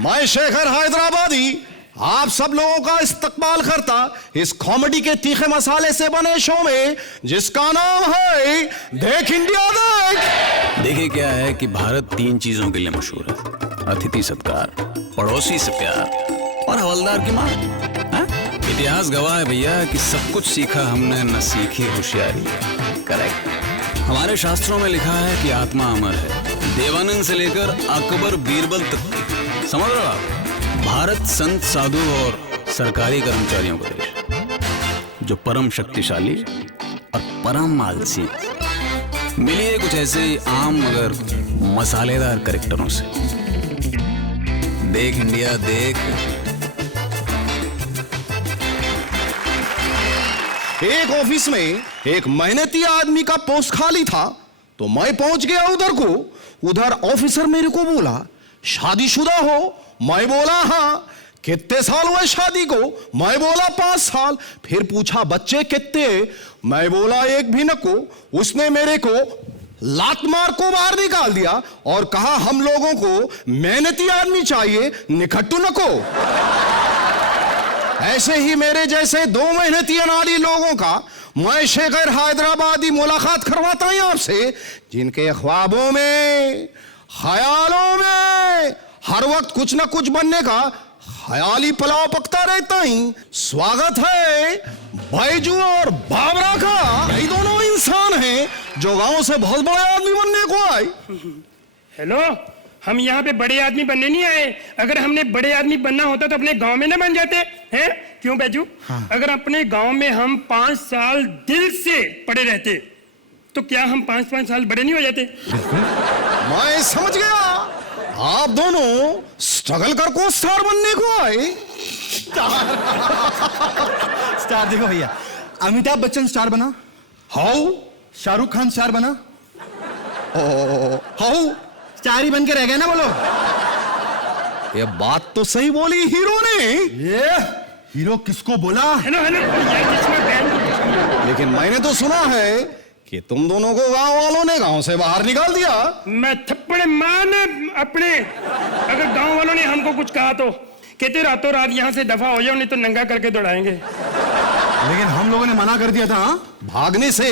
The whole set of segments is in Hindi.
मैं शेखर हैदराबादी आप सब लोगों का इस्तकबाल करता इस कॉमेडी के तीखे मसाले से बने शो में जिसका नाम है देख इंडिया देख। देखिए क्या है कि भारत 3 चीजों के लिए मशहूर है, अतिथि सत्कार, पड़ोसी से प्यार और हवलदार की मां। इतिहास गवाह है भैया कि सब कुछ सीखा हमने, न सीखी होशियारी। करेक्ट। हमारे शास्त्रों में लिखा है कि आत्मा अमर है, देवानंद से लेकर अकबर बीरबल तक। समझ रहे हो आप? भारत संत, साधु और सरकारी कर्मचारियों का देश, जो परम शक्तिशाली और परम आलसी। मिलिए कुछ ऐसे ही आम मगर मसालेदार कैरेक्टरों से। देख इंडिया देख। एक ऑफिस में एक मेहनती आदमी का पोस्ट खाली था, तो मैं पहुंच गया उधर को। उधर ऑफिसर मेरे को बोला, शादीशुदा हो? मैं बोला हाँ। कितने साल हुए शादी को? मैं बोला 5 साल। फिर पूछा बच्चे कितने? मैं बोला 1 भी न को। उसने मेरे को लात मार को बाहर निकाल दिया और कहा हम लोगों को मेहनती आदमी चाहिए, निखट्टू न को। ऐसे ही मेरे जैसे 2 मेहनती अनाड़ी लोगों का मैं शेखर हैदराबादी मुलाकात करवाता हूं आपसे, जिनके ख्वाबों में, ख्यालों में हर वक्त कुछ ना कुछ बनने का ख्याली पुलाव पकता रहता ही। स्वागत है बैजू और बाबरा का। ये दोनों इंसान हैं जो गांव से बहुत बड़े आदमी बनने को आए। हेलो, हम यहाँ पे बड़े आदमी बनने नहीं आए। अगर हमने बड़े आदमी बनना होता तो अपने गांव में ना बन जाते हैं? क्यों बैजू? हाँ। अगर अपने गांव में हम 5 साल दिल से पड़े रहते तो क्या हम 5-5 साल बड़े नहीं हो जाते? मैं समझ गया, आप दोनों स्ट्रगल कर को स्टार बनने को आए। स्टार देखो भैया, अमिताभ बच्चन स्टार बना, हाउ? शाहरुख खान स्टार बना, हाउ? स्टार ही बन के रह गए ना। बोलो, ये बात तो सही बोली हीरो ने। ये हीरो किसको बोला? हेलो हेलो, लेकिन मैंने तो सुना है कि तुम दोनों को गांव वालों ने गांव से बाहर निकाल दिया। मैं थप्पड़ मारने अपने। अगर गांव वालों ने हमको कुछ कहा तो कहते रातों रात यहाँ से दफा हो जाओ, नहीं तो नंगा करके दौड़ाएंगे। लेकिन हम लोगों ने मना कर दिया था। भागने से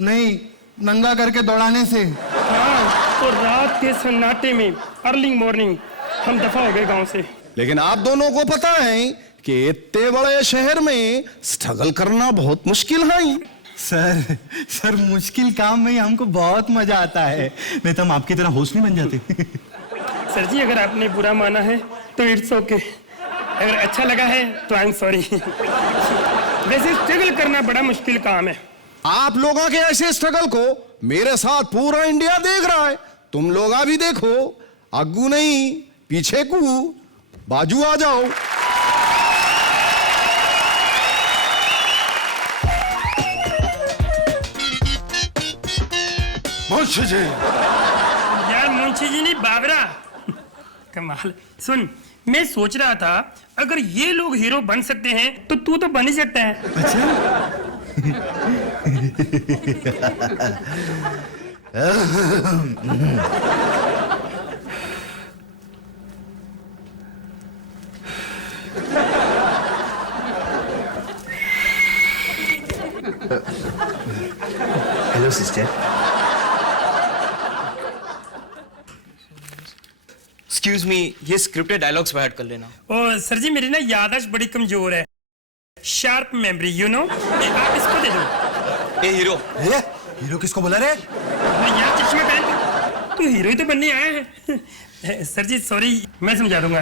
नहीं, नंगा करके दौड़ाने से। हाँ, तो रात के सन्नाटे में अर्ली मॉर्निंग हम दफा हो गए गांव से। लेकिन आप दोनों को पता है कि इतने बड़े शहर में स्ट्रगल करना बहुत मुश्किल है। सर मुश्किल काम में ही हमको बहुत मजा आता है, नहीं तो हम आपकी तरह होस्ट नहीं बन जाते। सर जी, अगर आपने बुरा माना है तो इट्स ओके, अगर अच्छा लगा है तो आई एम सॉरी। वैसे स्ट्रगल करना बड़ा मुश्किल काम है। आप लोगों के ऐसे स्ट्रगल को मेरे साथ पूरा इंडिया देख रहा है। तुम लोग भी देखो, आगू नहीं पीछे को, बाजू आ जाओ। मुंशी जी। यार मुंशी जी नहीं, बाबरा। कमाल। सुन, मैं सोच रहा था अगर ये लोग हीरो बन सकते हैं तो तू तो बन ही सकता है। Hello sister. एक्सक्यूज मी, ये स्क्रिप्टेड डायलॉग्स बाहर कर लेना। ओ सर जी, मेरी ना याददाश्त बड़ी कमजोर है, शार्प मेमोरी, यू नो। आप इसको दे दो। ए हीरो। हीरो किसको बोला रे? यार चश्मा पहन, तू हीरो ही तो बनने आया है। सर जी सॉरी, मैं समझा दूंगा।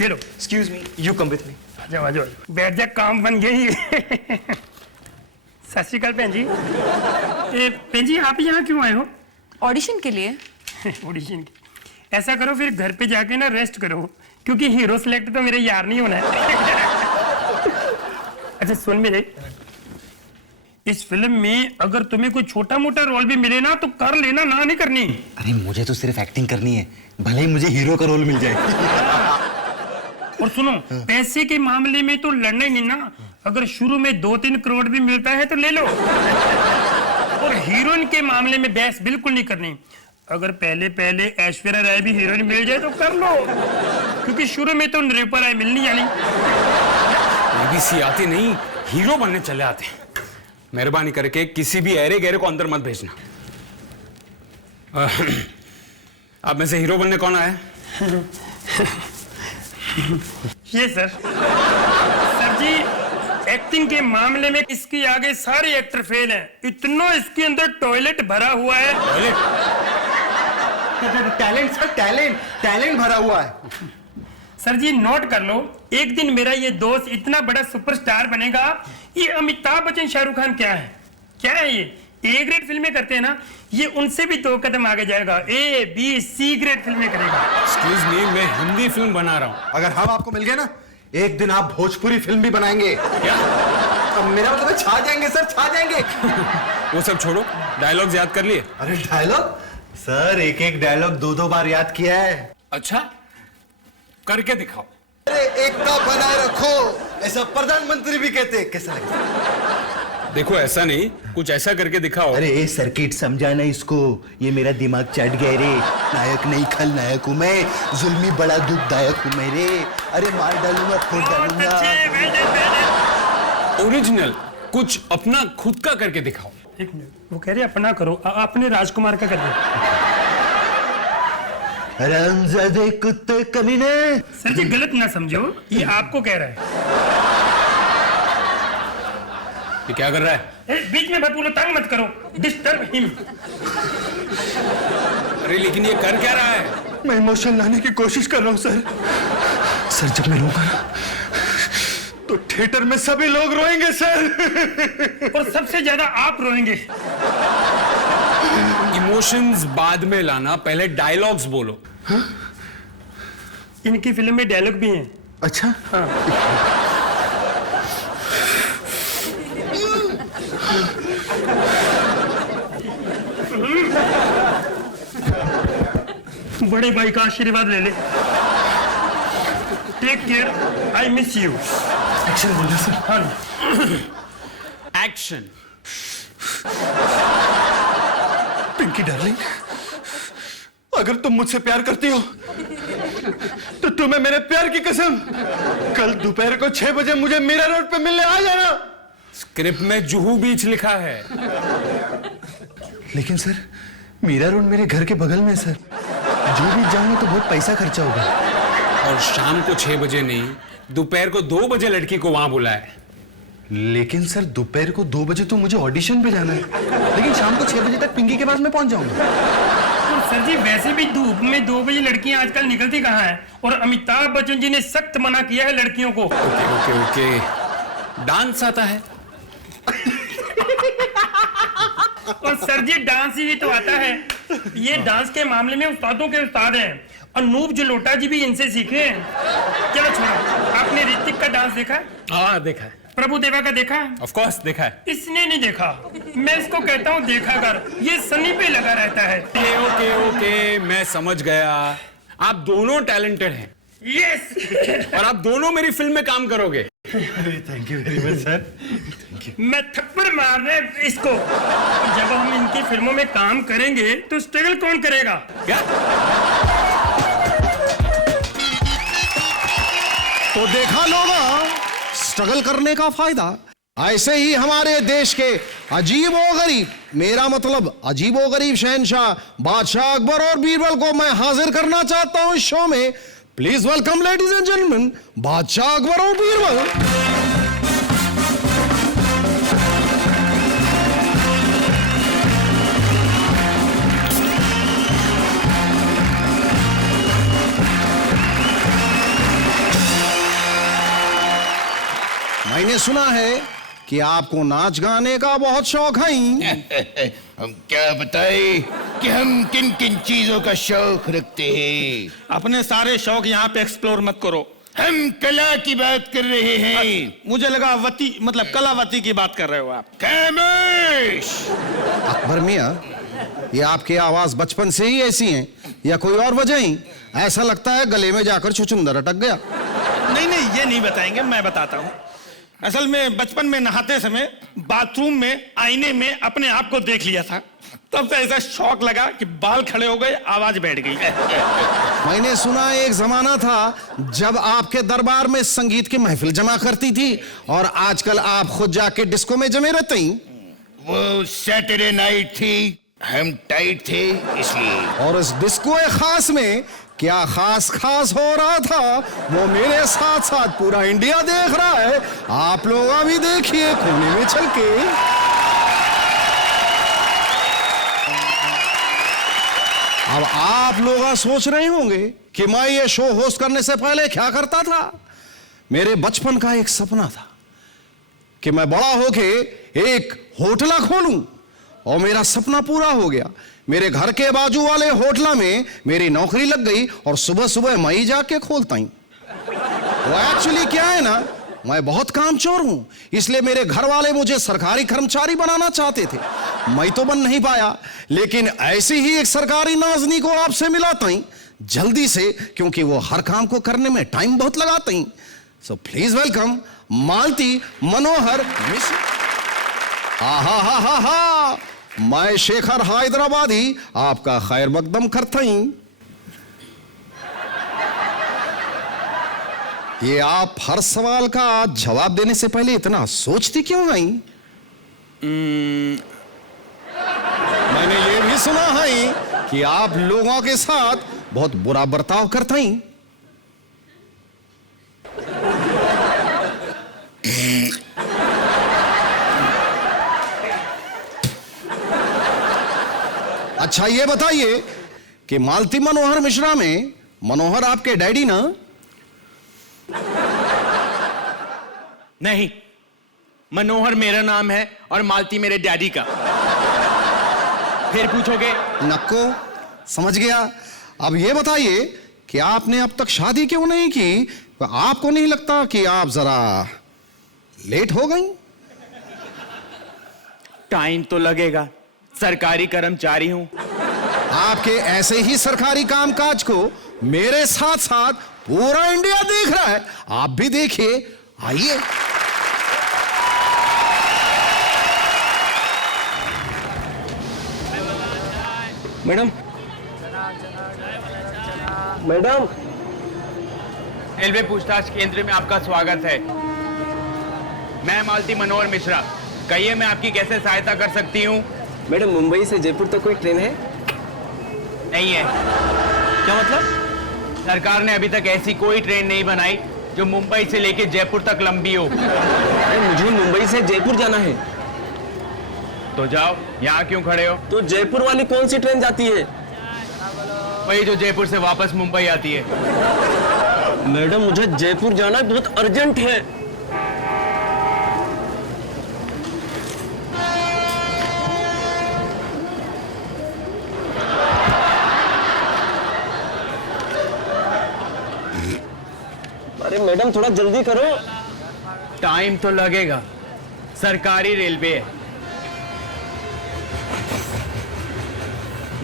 ये लो। Excuse me, you come with me. आ जाओ आ जाओ, बैठ जा, काम बन गई। सत श्री अकाल भैन जी। भैन जी, आप यहाँ क्यों आए हो? ऑडिशन के लिए। ऑडिशन की? ऐसा करो फिर घर पे जाके ना रेस्ट करो, क्योंकि हीरो सिलेक्ट तो मेरे यार नहीं होना है। अच्छा सुन मेरे, इस फिल्म में अगर तुम्हें कोई छोटा मोटा रोल भी मिले ना तो कर लेना, ना नहीं करनी। अरे मुझे तो सिर्फ एक्टिंग करनी है, भले ही मुझे हीरो का रोल मिल जाए। और सुनो, पैसे के मामले में तो लड़ना ही नहीं ना। अगर शुरू में 2-3 करोड़ भी मिलता है तो ले लो। और हीरोइन के मामले में बहस बिल्कुल नहीं करनी। अगर पहले पहले ऐश्वर्या राय भी हीरोइन मिल जाए तो कर लो, क्योंकि शुरू में तो निरूपा राय मिलनी जानी। एबीसी आते नहीं, हीरो बनने चले आते हैं। मेहरबानी करके किसी भी ऐरे गहरे को अंदर मत भेजना। आप में से हीरो बनने कौन आया? ये सर जी, एक्टिंग के मामले में इसके आगे सारे एक्टर फेल हैं। इतना इसके अंदर टॉयलेट भरा हुआ है। टैलेंट सर, टैलेंट भरा हुआ है। सर जी नोट कर लो, एक दिन मेरा ये दोस्त इतना बड़ा सुपरस्टार बनेगा। ये अमिताभ बच्चन, शाहरुख खान क्या है ये ए ग्रेड फिल्में करते हैं ना, ये उनसे भी 2 कदम आगे जाएगा। A, B, C ग्रेड फिल्में करेगा। एक्सक्यूज मी, मैं हिंदी फिल्म बना रहा हूँ। अगर हम आपको मिल गए ना, एक दिन आप भोजपुरी फिल्म भी बनाएंगे। क्या? अब मेरा मतलब है छा जाएंगे सर, छा जाएंगे। वो सब छोड़ो, डायलॉग्स याद कर लिए? अरे डायलॉग सर, एक डायलॉग 2 बार याद किया है। अच्छा, करके दिखाओ। अरे एकता बनाए रखो, ऐसा प्रधानमंत्री भी कहते हैं। कैसा लगता? देखो ऐसा नहीं, कुछ ऐसा करके दिखाओ। अरे ए सर्किट समझाना इसको, ये मेरा दिमाग चट गया रे। नायक नहीं खलनायक हूँ मैं, जुल्मी बड़ा दुखदायक हूँ मैं रे। अरे मार डालूंगा, फोड़ डालूंगा। ओरिजिनल कुछ अपना खुद का करके दिखाओ। एक मिनट, वो कह रहे अपना करो, अपने राजकुमार का कर दो। हरामजादे कुत्ते कमीने। सर जी गलत ना समझो, ये आपको कह रहा है। ये क्या कर रहा है? बीच में मत बोलो, तंग मत करो, डिस्टर्ब हिम। अरे लेकिन ये कर क्या रहा है? मैं इमोशन लाने की कोशिश कर रहा हूँ सर। सर जब मैं रोऊंगा ना, तो थिएटर में सभी लोग रोएंगे सर। और सबसे ज्यादा आप रोएंगे। इमोशंस बाद में लाना, पहले डायलॉग्स बोलो। इनकी फिल्म में डायलॉग भी हैं। अच्छा हाँ। बड़े भाई का आशीर्वाद ले ले। Take care, I miss you. Action बोलना सर। हाँ। एक्शन। पिंकी डार्लिंग, अगर तुम मुझसे प्यार करती हो तो तुम्हें मेरे प्यार की कसम, कल दोपहर को 6 बजे मुझे मीरा रोड पे मिलने आ जाना। स्क्रिप्ट में जुहू बीच लिखा है। लेकिन सर मीरा रोड मेरे घर के बगल में है सर, जो भी जाऊंगा तो बहुत पैसा खर्चा होगा। और शाम को 6 बजे नहीं, दोपहर को 2 बजे लड़की को वहां बुलाए। लेकिन सर दोपहर को 2 बजे तो मुझे ऑडिशन पे जाना है, लेकिन शाम को 6 बजे तक पिंकी के पास मैं पहुंच जाऊंगा। तो सर जी वैसे भी धूप में 2 बजे लड़कियां आजकल निकलती कहाँ हैं? और अमिताभ बच्चन जी ने सख्त मना किया है लड़कियों को। ओके। डांस आता है? और सर जी डांस ही तो आता है। ये डांस के मामले में उस्तादों के उस्ताद हैं। अनूप जलोटा जी भी इनसे सीखे हैं। चलो छोड़ो, आपने ऋतिक का डांस देखा है? हाँ देखा है। प्रभु देवा का देखा है? ऑफ कोर्स देखा है। इसने नहीं देखा, मैं इसको कहता हूँ देखा कर, ये सनी पे लगा रहता है। ओके, मैं समझ गया। आप दोनों टैलेंटेड हैं। यस। और आप दोनों मेरी फिल्म में काम करोगे। Thank you very much sir. मैं थप्पड़ मारने इसको। जब हम इनकी फिल्मों में काम करेंगे तो स्ट्रगल कौन करेगा? क्या? तो देखा लोगा स्ट्रगल करने का फायदा। ऐसे ही हमारे देश के अजीबो गरीब, मेरा मतलब अजीबो गरीब शहंशाह बादशाह अकबर और बीरबल को मैं हाजिर करना चाहता हूं इस शो में। Please welcome ladies and gentleman, बादशाह अकबर और बीरबल। मैंने सुना है कि आपको नाच गाने का बहुत शौक है। हम क्या बताएं कि हम किन किन चीजों का शौक रखते हैं। अपने सारे शौक यहाँ पे एक्सप्लोर मत करो। हम कला की बात कर रहे हैं। मुझे लगा वती मतलब कलावती की बात कर रहे हो आप। खामोश। अकबर मियाँ, ये आपकी आवाज बचपन से ही ऐसी है या कोई और वजह ही? ऐसा लगता है गले में जाकर छुचुंदर अटक गया। नहीं ये नहीं बताएंगे, मैं बताता हूँ। असल में बचपन में नहाते समय बाथरूम में आईने में अपने आप को देख लिया था, तब से ऐसा शौक लगा कि बाल खड़े हो गए, आवाज बैठ गई। मैंने सुना एक जमाना था जब आपके दरबार में संगीत की महफिल जमा करती थी, और आजकल आप खुद जाके डिस्को में जमे रहते हैं। वो सैटरडे नाइट थी, हम टाइट थे इसलिए। और इस डिस्को खास में क्या खास हो रहा था, वो मेरे साथ साथ पूरा इंडिया देख रहा है। आप लोग अभी देखिए कोने में चल के। अब आप लोग सोच रहे होंगे कि मैं ये शो होस्ट करने से पहले क्या करता था। मेरे बचपन का एक सपना था कि मैं बड़ा होके एक होटल खोलूं, और मेरा सपना पूरा हो गया। मेरे घर के बाजू वाले होटल में मेरी नौकरी लग गई, और सुबह सुबह मैं ही जाके खोलता हूं। वो एक्चुअली क्या है ना, मैं बहुत कामचोर हूं, इसलिए मेरे घर वाले मुझे सरकारी कर्मचारी बनाना चाहते थे। मैं तो बन नहीं पाया, लेकिन ऐसी ही एक सरकारी नाजनी को आपसे मिलाता हूं जल्दी से, क्योंकि वो हर काम को करने में टाइम बहुत लगाते हैं। सो प्लीज वेलकम मालती मनोहर मिश्रा। हा, मैं शेखर हैदराबादी आपका खैर मकदम करता हूं। ये आप हर सवाल का जवाब देने से पहले इतना सोचती क्यों नहीं? मैंने ये भी सुना है कि आप लोगों के साथ बहुत बुरा बर्ताव करते हैं। अच्छा ये बताइए कि मालती मनोहर मिश्रा में मनोहर आपके डैडी ना? नहीं, मनोहर मेरा नाम है और मालती मेरे डैडी का। फिर पूछोगे? नक्को, समझ गया। अब ये बताइए कि आपने अब तक शादी क्यों नहीं की? आपको नहीं लगता कि आप जरा लेट हो गई? टाइम तो लगेगा, सरकारी कर्मचारी हूं। आपके ऐसे ही सरकारी कामकाज को मेरे साथ साथ पूरा इंडिया देख रहा है। आप भी देखिए, आइए। मैडम, रेलवे पूछताछ केंद्र में आपका स्वागत है। मैं मालती मनोहर मिश्रा, कहिए मैं आपकी कैसे सहायता कर सकती हूँ? मैडम, मुंबई से जयपुर तक कोई ट्रेन है? नहीं है। क्या मतलब? सरकार ने अभी तक ऐसी कोई ट्रेन नहीं बनाई जो मुंबई से लेके जयपुर तक लंबी हो। अरे मुझे मुंबई से जयपुर जाना है। तो जाओ, यहाँ क्यों खड़े हो? तो जयपुर वाली कौन सी ट्रेन जाती है? वही जो जयपुर से वापस मुंबई आती है। मैडम, मुझे जयपुर जाना बहुत अर्जेंट है। अरे मैडम, थोड़ा जल्दी करो। टाइम तो लगेगा, सरकारी रेलवे है।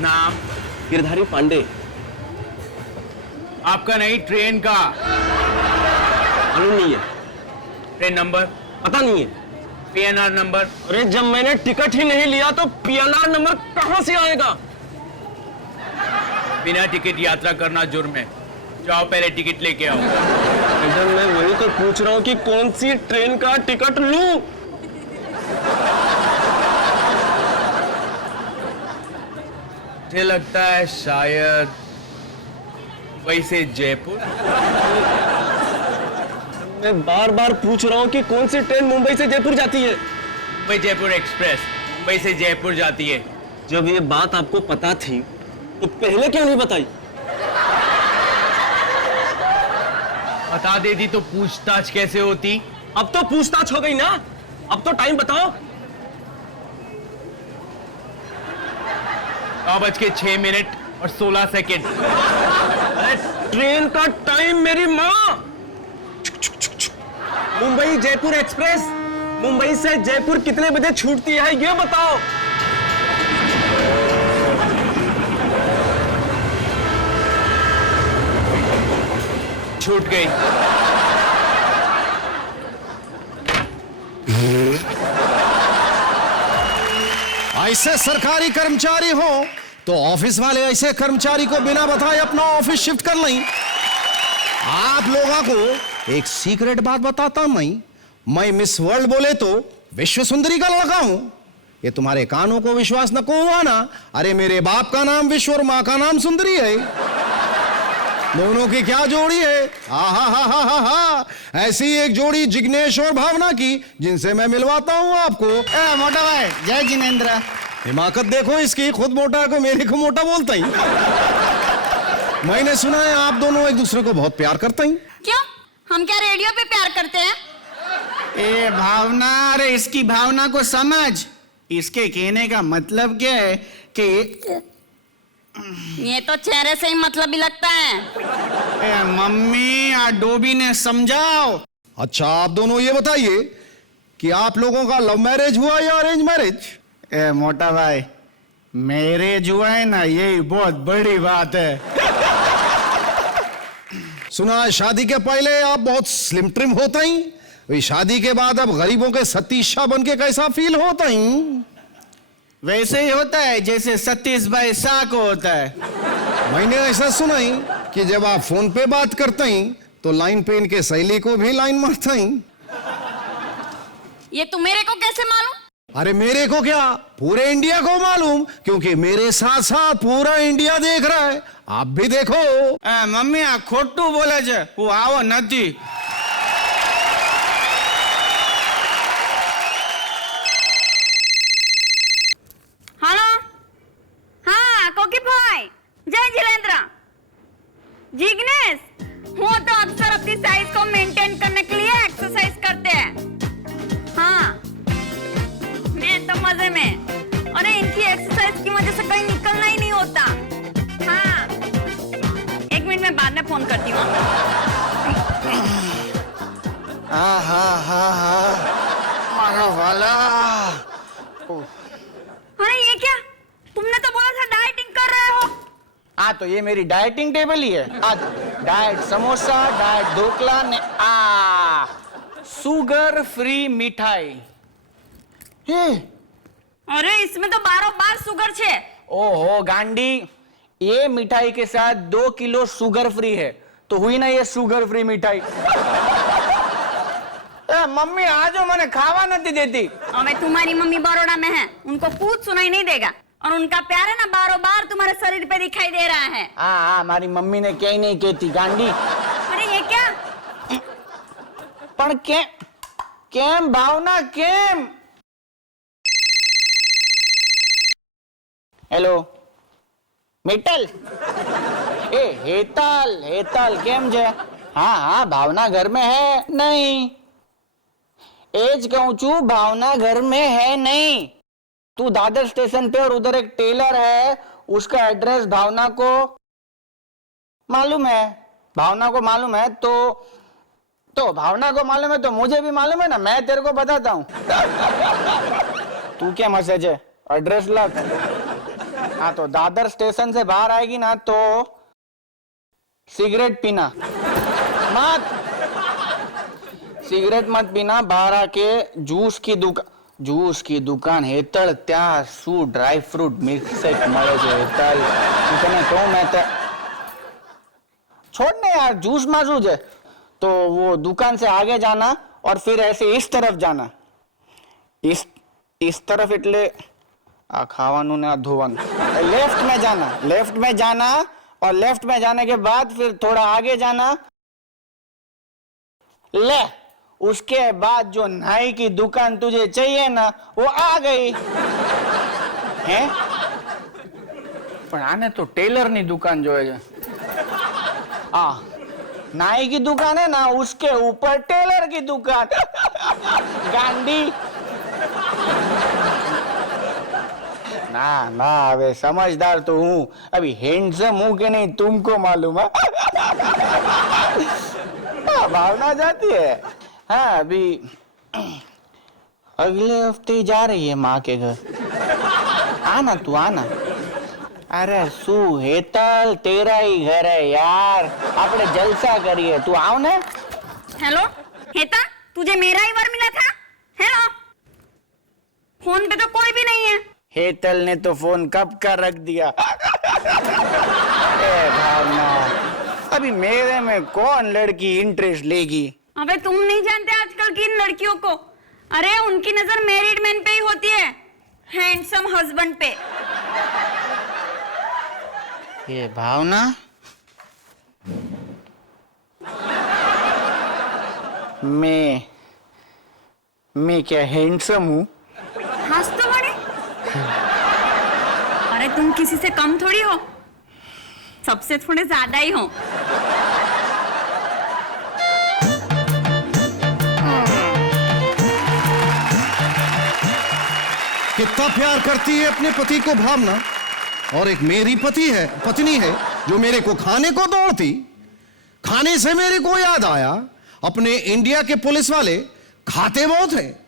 नाम? गिरधारी पांडे। आपका नहीं, ट्रेन का। मालूम नहीं है। Train number? पता नहीं है। PNR number? अरे जब मैंने टिकट ही नहीं लिया तो पीएनआर नंबर कहां से आएगा? बिना टिकट यात्रा करना जुर्म है। जाओ पहले टिकट लेके आओ। मैडम, मैं वही तो पूछ रहा हूँ कि कौन सी ट्रेन का टिकट लूं? मुझे लगता है शायद मुंबई से जयपुर। मैं बार बार पूछ रहा हूँ कि कौन सी ट्रेन मुंबई से जयपुर जाती है? मुंबई जयपुर एक्सप्रेस मुंबई से जयपुर जाती है। जब ये बात आपको पता थी तो पहले क्यों नहीं बताई? बता देती तो पूछताछ कैसे होती? अब तो पूछताछ हो गई ना। अब तो टाइम बताओ। 9:06 और 16 सेकेंड। अरे ट्रेन का टाइम मेरी माँ। मुंबई जयपुर एक्सप्रेस मुंबई से जयपुर कितने बजे छूटती है ये बताओ। छूट गई। ऐसे सरकारी कर्मचारी हो तो ऑफिस वाले ऐसे कर्मचारी को बिना बताए अपना ऑफिस शिफ्ट कर लें। आप लोगों को एक सीक्रेट बात बताता हूं, मैं मिस वर्ल्ड बोले तो विश्व सुंदरी का लड़का हूं। ये तुम्हारे कानों को विश्वास न को हुआ ना? अरे मेरे बाप का नाम विश्व और मां का नाम सुंदरी है। दोनों की क्या जोड़ी है, हा हा हा हा हा हा। ऐसी एक जोड़ी जिग्नेश और भावना की, जिनसे मैं मिलवाता हूं आपको। मोटा भाई जय जिनेन्द्र। हिमाकत देखो इसकी, खुद मोटा को मेरे को मोटा बोलता ही। मैंने सुना है आप दोनों एक दूसरे को बहुत प्यार करते हैं। क्यों, हम क्या रेडियो पे प्यार करते हैं? ए भावना, अरे इसकी भावना को समझ। इसके कहने का मतलब क्या है कि ये तो चेहरे से ही मतलब ही लगता है। ए मम्मी आ डोबी ने समझाओ। अच्छा आप दोनों ये बताइए कि आप लोगों का लव मैरिज हुआ या अरेंज मैरिज? ए मोटा भाई, मैरिज हुआ है ना, यही बहुत बड़ी बात है। सुना है शादी के पहले आप बहुत स्लिम ट्रिम होते हैं, शादी के बाद अब गरीबों के सतीश शाह बन के कैसा फील होता है? वैसे ही होता है जैसे सतीश भाई शाह को होता है। मैंने ऐसा सुना है कि जब आप फोन पे बात करते हैं तो लाइन पे इनके सहेली को भी लाइन मारते हैं। ये तू मेरे को कैसे मालूम? अरे मेरे को क्या, पूरे इंडिया को मालूम, क्योंकि मेरे साथ साथ पूरा इंडिया देख रहा है। आप भी देखो। मम्मी आ खोटू बोले छे, वो आवो नथी। हेलो, हाँ कोकी भाई, जय जिलेंद्र। जिग्नेश, वो तो अक्सर अपनी साइज को मेंटेन करने के लिए एक्सरसाइज करते हैं। हाँ, मैं तो मजे में। अरे इनकी एक्सरसाइज की वजह से कहीं निकलना ही नहीं होता। हाँ, एक मिनट में बाद में फोन करती हूँ। मारा वाला। अरे ये क्या, तुमने तो बोला था डाइटिंग कर रहे हो। हाँ तो ये मेरी डाइटिंग टेबल ही है। आज डाइट समोसा, डाइट ढोकला ने शुगर फ्री मिठाई। अरे इसमें तो 12 बार शुगर छे। ओहो गांडी, ये मिठाई के साथ 2 किलो शुगर फ्री है, तो हुई ना ये शुगर फ्री मिठाई। मम्मी आजो मने खावा नहीं देती। अबे तुम्हारी मम्मी बड़ौदा में है, उनको कुछ सुनाई नहीं देगा, और उनका प्यार है ना बारों बार तुम्हारे शरीर पे दिखाई दे रहा है। हाँ हमारी मम्मी ने क्या नहीं कहती गांडी। अरे ये क्या? पर केम भावना केम। हेलो मित्तल, ए हेतल हेतल केम जे? हाँ हाँ भावना घर में है नहीं? एज कहूं चू, भावना घर में है नहीं। तू दादर स्टेशन पे, और उधर एक टेलर है, उसका एड्रेस भावना को मालूम है। भावना को मालूम है तो भावना को मालूम है तो मुझे भी मालूम है ना, मैं तेरे को बताता हूं। तू क्या मैसेज है, एड्रेस लग। हाँ तो दादर स्टेशन से बाहर आएगी ना तो सिगरेट पीना मत, सिगरेट मत पीना। बाहर आके जूस की दुकान हेतल, त्या शू ड्राई फ्रूट मिल्कशेक મળે છે हेतल। तने कहूं मैं तो छोड़ ने यार, जूस में शू है। तो वो दुकान से आगे जाना और फिर ऐसे इस तरफ जाना, इस तरफ એટલે आ खावानू ने आ धोवानू। लेफ्ट में जाना और लेफ्ट में जाने के बाद फिर थोड़ा आगे जाना, ले उसके बाद जो नाई की दुकान तुझे चाहिए ना वो आ गई है। पर आने तो टेलर नी दुकान जो है, नाई की दुकान है ना, उसके ऊपर टेलर की दुकान। गांडी ना अबे समझदार तो हूँ, अभी हैंडसम हूँ कि नहीं तुमको मालूम है। भावना जाती है। हाँ अभी अगले हफ्ते जा रही है माँ के घर। आना तू आना। अरे सू हेतल, तेरा ही घर है यार, आपने जलसा करिए, तू आओ ना। हेलो हेता, तुझे मेरा ही वर मिला था? हेलो, फोन पे तो कोई भी नहीं है। हेतल ने तो फोन कब का रख दिया। ए भावना, अभी मेरे में कौन लड़की इंटरेस्ट लेगी? अबे तुम नहीं जानते आजकल की इन लड़कियों को। अरे उनकी नजर मैरिड मैन पे ही होती है, हैंडसम हस्बैंड पे। ये भावना, मैं क्या हैंडसम हूँ? हंस तो बड़े। अरे तुम किसी से कम थोड़ी हो, सबसे थोड़े ज्यादा ही हो। कितना प्यार करती है अपने पति को भावना। और एक मेरी पत्नी है जो मेरे को खाने को दौड़ती। खाने से मेरे को याद आया, अपने इंडिया के पुलिस वाले खाते बहुत हैं।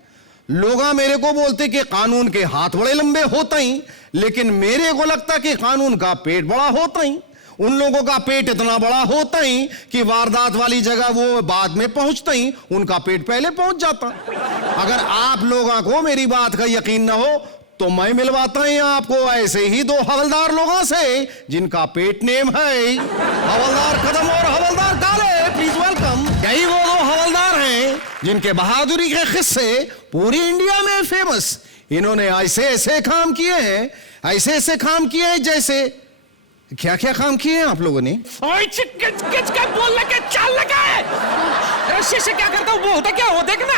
लोग मेरे को बोलते कि कानून के हाथ बड़े लंबे होते ही, लेकिन मेरे को लगता कि कानून का पेट बड़ा होता ही। उन लोगों का पेट इतना बड़ा होता ही कि वारदात वाली जगह वो बाद में पहुंचते ही, उनका पेट पहले पहुंच जाता। अगर आप लोगों को मेरी बात का यकीन ना हो तो मैं मिलवाता हूं आपको ऐसे ही दो हवलदार लोगों से जिनका पेट नेम है हवलदार कदम और हवलदार काले। Please welcome. यही वो दो हवलदार हैं जिनके बहादुरी के किस्से पूरी इंडिया में फेमस। इन्होंने ऐसे ऐसे काम किए हैं, जैसे क्या क्या काम किए हैं आप लोगों ने? बोलने के चाल लगा है। रस्सी से क्या करता हूँ, बोलता क्या हो, देखना।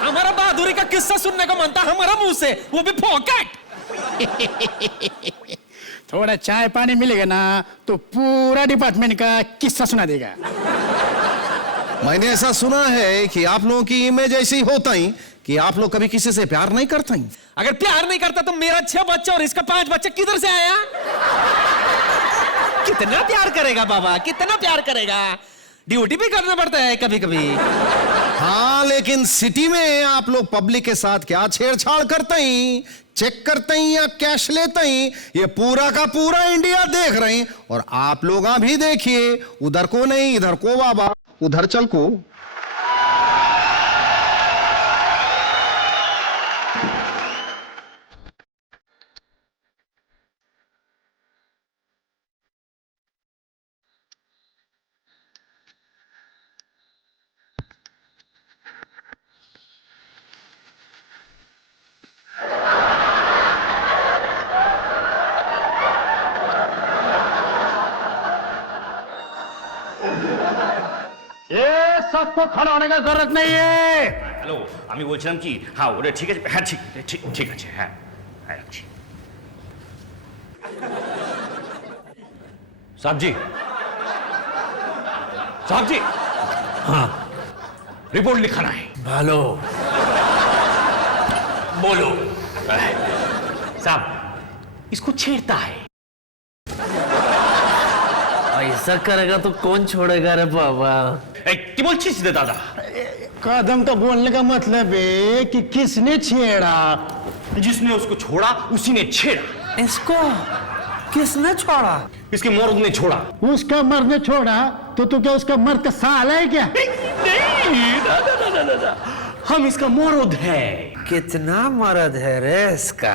हमारा बहादुरी का किस्सा सुनने को मनता हमारा मुंह से, वो भी फोकट। थोड़ा चाय पानी मिलेगा ना तो पूरा डिपार्टमेंट का किस्सा सुना देगा। मैंने ऐसा सुना है कि आप लोगों की इमेज ऐसी होता ही कि आप लोग कभी किसी से प्यार नहीं करते हैं। अगर प्यार नहीं करता तो मेरा 6 बच्चे और इसका 5 बच्चे किधर से आया? कितना प्यार करेगा बाबा, कितना प्यार करेगा। ड्यूटी भी करना पड़ता है कभी कभी। हाँ, लेकिन सिटी में आप लोग पब्लिक के साथ क्या छेड़छाड़ करते हैं, चेक करते हैं या कैश लेते हैं, ये पूरा का पूरा इंडिया देख रहे हैं। और आप लोग भी देखिए, उधर को नहीं इधर को बाबा, उधर चल को। सबको खड़ा होने का जरूरत नहीं है। হ্যালো, আমি বলছিলাম কি, হ্যাঁ ওটা ঠিক আছে, হ্যাঁ ঠিক আছে, হ্যাঁ রাখছি। साहब जी, हाँ, रिपोर्ट लिखाना है। भालो, बोलो। साहब, इसको छेड़ता है। ऐसा करेगा तो कौन छोड़ेगा रे बाबा। কি বলছিস রে দাদা? कदम तो बोलने का मतलब है कि किसने छेड़ा। जिसने उसको छोड़ा उसी ने छेड़ा। इसको किसने छोड़ा? इसके मर्द ने छोड़ा। उसका मर्द ने छोड़ा तो तू क्या उसका मर्द का साला है क्या? नहीं, हम इसका मर्द है। कितना मर्द है रे इसका?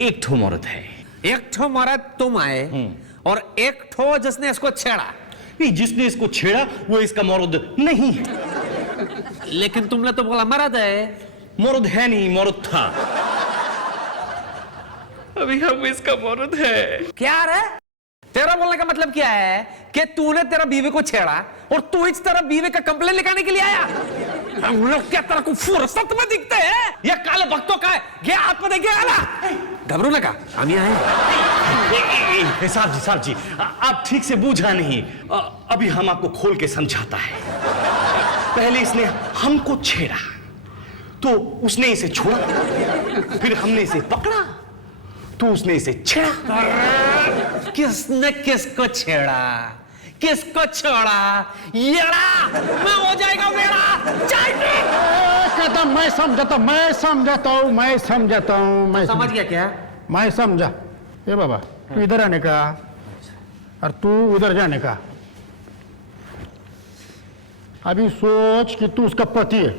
एक ठो मर्द है। एक ठो मर्द तुम आए और एक ठो जिसने इसको छेड़ा। जिसने इसको छेड़ा वो इसका मर्द नहीं है। लेकिन तुमने तो बोला मर्द है। मर्द है नहीं, मर्द था। अभी हम इसका मर्द है। क्या रे? तेरा बोलने का मतलब क्या है कि तूने तेरा बीवी को छेड़ा और तू इस तरह बीवी का कंप्लेन लिखाने के लिए आया? हम लोग क्या तरह को फुर्सत में दिखते हैं? ये काले भक्तों का है, ये आपको देखिए आला। घबरू लगा, हम यहाँ हैं। साहब जी, आप ठीक से बूझा नहीं। अभी हम आपको खोल के समझाता है। पहले इसने हमको छेड़ा, तो उसने इसे छोड़ा, फिर हमने इसे पकड़ा, तो उसने इसे छेड़ा। किसने किसको छेड़ा, किसको छोड़ा? येड़ा मैं हो जाएगा मेरा। कदम मैं समझाता हूँ। समझ गया क्या? मैं समझा। ये बाबा, तू इधर आने का और तू उधर जाने का। अभी सोच कि तू उसका पति है।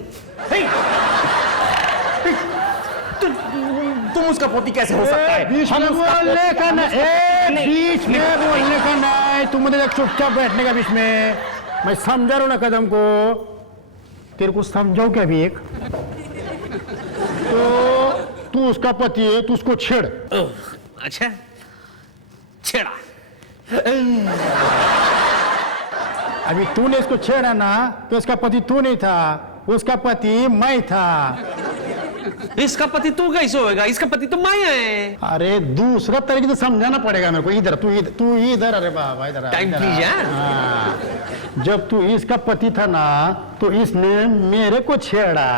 हम उसका पति कैसे हो सकता है? बीच में बोलने का नहीं, बीच में बोलने का नहीं, तुम मुझे चुपचाप बैठने का बीच में। मैं समझा रहा हूं ना कदम को, तेरे को समझाओ क्या भी एक, तो तू उसका पति है, तू उसको छेड़। अच्छा छेड़ा। अभी तूने इसको छेड़ा ना, तो इसका पति तू नहीं था, उसका पति मैं था। इसका पति तू कैसे होएगा? इसका पति तो मैं है। अरे दूसरा तरीके से समझाना पड़ेगा मेरे को। इधर तू इधर, अरे बाबा इधर टाइम इधर प्लीज। हाँ। जब तू इसका पति था ना, तो इसने मेरे को छेड़ा।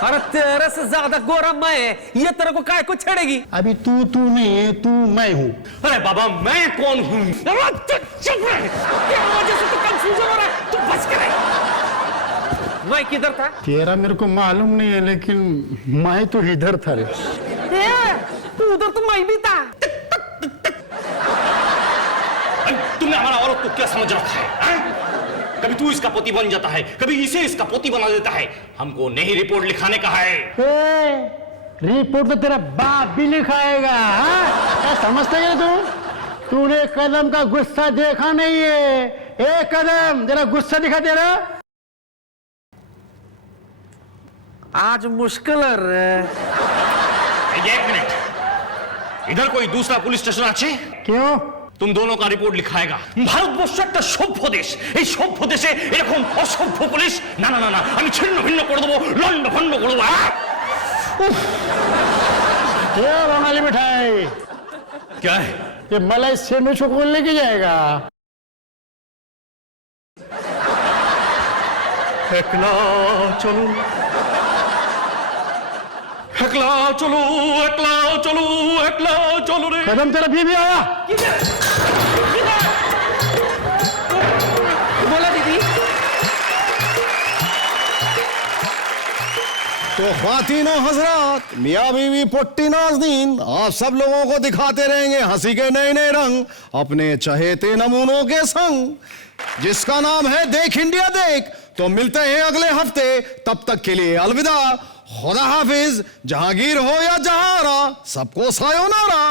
अरे तेरे से ज्यादा गोरा मैं है, ये तेरे को काय को छेड़ेगी? अभी तू नहीं है, तू मैं हूँ। अरे बाबा मैं कौन हूँ? चुप रहे, तेरी वजह से तो कंफ्यूजन हो रहा है, तू बच के रह। मैं किधर था? तेरा मेरे को मालूम नहीं है, लेकिन मैं तो इधर था रे। तू उधर तो मैं भी था। तुमने हमारा औरत को क्या समझ रखा है? कभी तू इसका पति बन जाता है, कभी इसे इसका पति बना देता है। हमको नहीं रिपोर्ट लिखाने का है। रिपोर्ट तो तेरा बाप भी लिखाएगा। क्या समझते है तूने कदम का गुस्सा देखा नहीं है? एक कदम जरा गुस्सा दिखा दे रहा। आज मुश्किल है। एक मिनट, इधर कोई दूसरा पुलिस स्टेशन আছে? क्यों? तुम दोनों का रिपोर्ट लिखाएगा। ভারতবর্ষ একটা সভ্য দেশ, এই সভ্য দেশে এরকম অসভ্য পুলিশ? না না না না, আমি ছিন্ন ভিন্ন করে দেবো, লন্ড ভন্ড করে দেবো। ये बंगाली मिठाई क्या है? ये मलाई सैंडविच को कौन लेके जाएगा? একলা চলো, একলা চলো, একলা চলো, একলা চলো রে। कदम तेरा बीवी आया। बोला दीदी। तो ख्वातीनो हजरात, मियाँ बीवी पुट्टी नाज़नीन, आप सब लोगों को दिखाते रहेंगे हंसी के नए नए रंग अपने चहेते नमूनों के संग, जिसका नाम है देख इंडिया देख। तो मिलते हैं अगले हफ्ते, तब तक के लिए अलविदा, खुदा हाफिज। जहांगीर हो या जहारा, सबको सायोनारा।